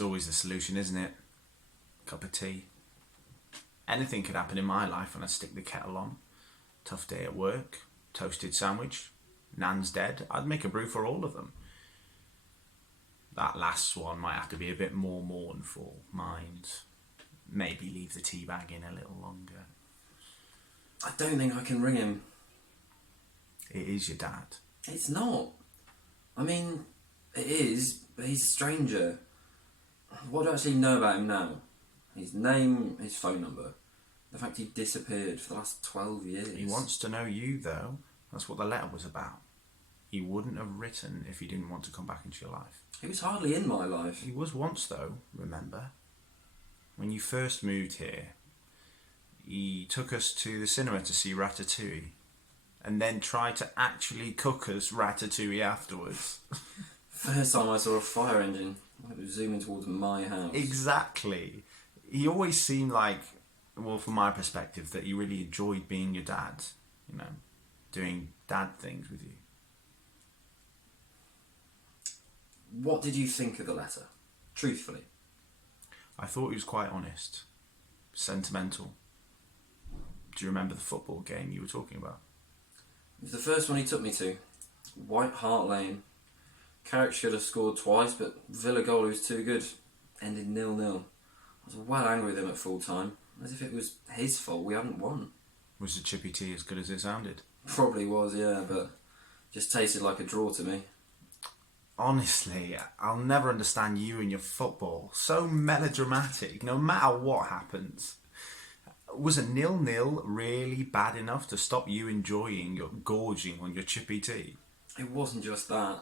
It's always the solution, isn't it? Cup of tea. Anything could happen in my life when I stick the kettle on. Tough day at work, toasted sandwich, Nan's dead. I'd make a brew for all of them. That last one might have to be a bit more mournful. Mind, maybe leave the tea bag in a little longer. I don't think I can ring him. It is your dad. It's not. I mean, it is, but he's a stranger. What do I actually know about him now? His name, his phone number. The fact he disappeared for the last 12 years. He wants to know you, though. That's what the letter was about. He wouldn't have written if he didn't want to come back into your life. He was hardly in my life. He was once, though, remember? When you first moved here, he took us to the cinema to see Ratatouille, and then tried to actually cook us Ratatouille afterwards. First time I saw a fire engine, it was zooming towards my house. Exactly. He always seemed like, well, from my perspective, that he really enjoyed being your dad, you know, doing dad things with you. What did you think of the letter? Truthfully. I thought he was quite honest, sentimental. Do you remember the football game you were talking about? It was the first one he took me to. White Hart Lane. Carrick should have scored twice, but Villa goal was too good. Ended 0-0. I was well angry with him at full time, as if it was his fault we hadn't won. Was the Chippy Tea as good as it sounded? Probably was, yeah, but just tasted like a draw to me. Honestly, I'll never understand you and your football. So melodramatic, no matter what happens. Was a 0-0 really bad enough to stop you enjoying your gorging on your Chippy Tea? It wasn't just that.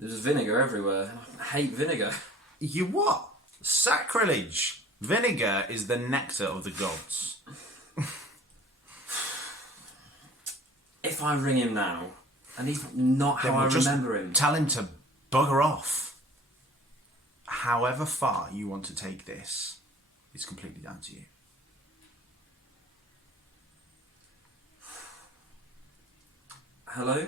There was vinegar everywhere. I hate vinegar. You what? Sacrilege! Vinegar is the nectar of the gods. If I ring him now, and he's not how I remember him... Tell him to bugger off. However far you want to take this is completely down to you. Hello?